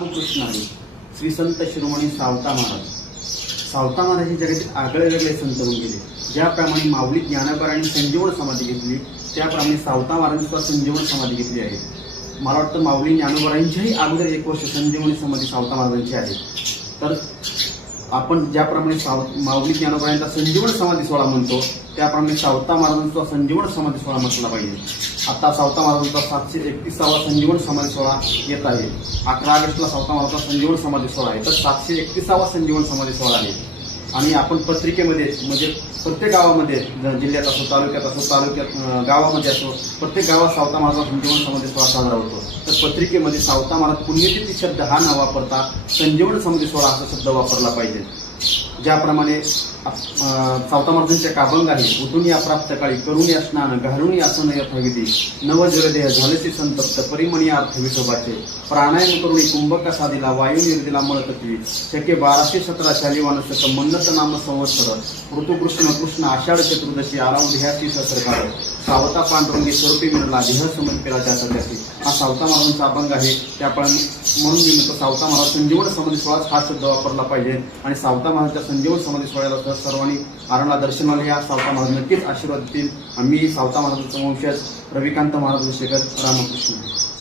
रामकृष्ण हरी. श्री संत शिरोमणी सावता महाराज. सावता महाराज हे जगातील आगळे वेगळे संत होऊन गेले. ज्याप्रमाणे माऊली ज्ञानेश्वरांनी संजीवन समाधी घेतली, त्याप्रमाणे सावता महाराजांनी सुद्धा संजीवन समाधी घेतली आहे. मला वाटतं माऊली ज्ञानेश्वरांच्याही अगोदर 1 वर्ष संजीवनी समाधी सावता महाराजांची आहे. तर आपण ज्याप्रमाणे माऊली ज्ञानेश्वरांचा संजीवन समाधी सोहळा म्हणतो, त्याप्रमाणे सावता महाराजांचा संजीवन समाधी सोहळा म्हटला पाहिजे. आता सावता महाराजांचा 731वा संजीवन समाधी सोहळा येत आहे. 18 ऑगस्टला सावता महाराजांचा संजीवन समाधी सोहळा आहे. तर 731वा संजीवन समाधी सोहळा आहे. आणि आपण पत्रिकेमध्ये म्हणजे प्रत्येक गावामध्ये, जिल्ह्यात असो, तालुक्यात असो, गावामध्ये असो, प्रत्येक गावात सावता महाराजांचा संजीवन समाधी सोहळा साजरा होतो. तर पत्रिकेमध्ये सावता महाराज पुण्यतिथी शब्द हा न वापरता संजीवन समाधी सोहळा असा शब्द वापरला पाहिजे. ज्याप्रमाणे सावता महाराजांच्या काभंग आहे, उठून या प्राप्त काळी, करून या स्नान, घालून या सन यथाविधी, नवजरदेह झालेचे संतप्त, परिमणी अर्थ विठोबाचे, प्राणायाम करून कुंभका साधीला, वायू निर्दिला मळतत्वी, शके 1217 शालिवान शक, मन्नत नाम संवत्सर, ऋतुकृष्ण कृष्ण आषाढ चतुर्दशी, आरावध्याची सरकार, सावता पांडुरंगी स्वरूपी मिळाला, देह समर्पिला त्या सध्याची. हा सावता महाराजांचा अभंग आहे. त्याप्रमाणे म्हणून मी म्हणतो सावता महाराज संजीवन समाधी सोहळा हा शब्द वापरला पाहिजे. आणि सावता महाराजांच्या संजीवन समाधी सोहळ्याला सर्वांनी आरणला दर्शनाला या. सावता महाराज नक्कीच आशीर्वाद देतील. आम्ही सावता महाराजांचा वंशज रविकांत महाराज शेखर. रामकृष्ण.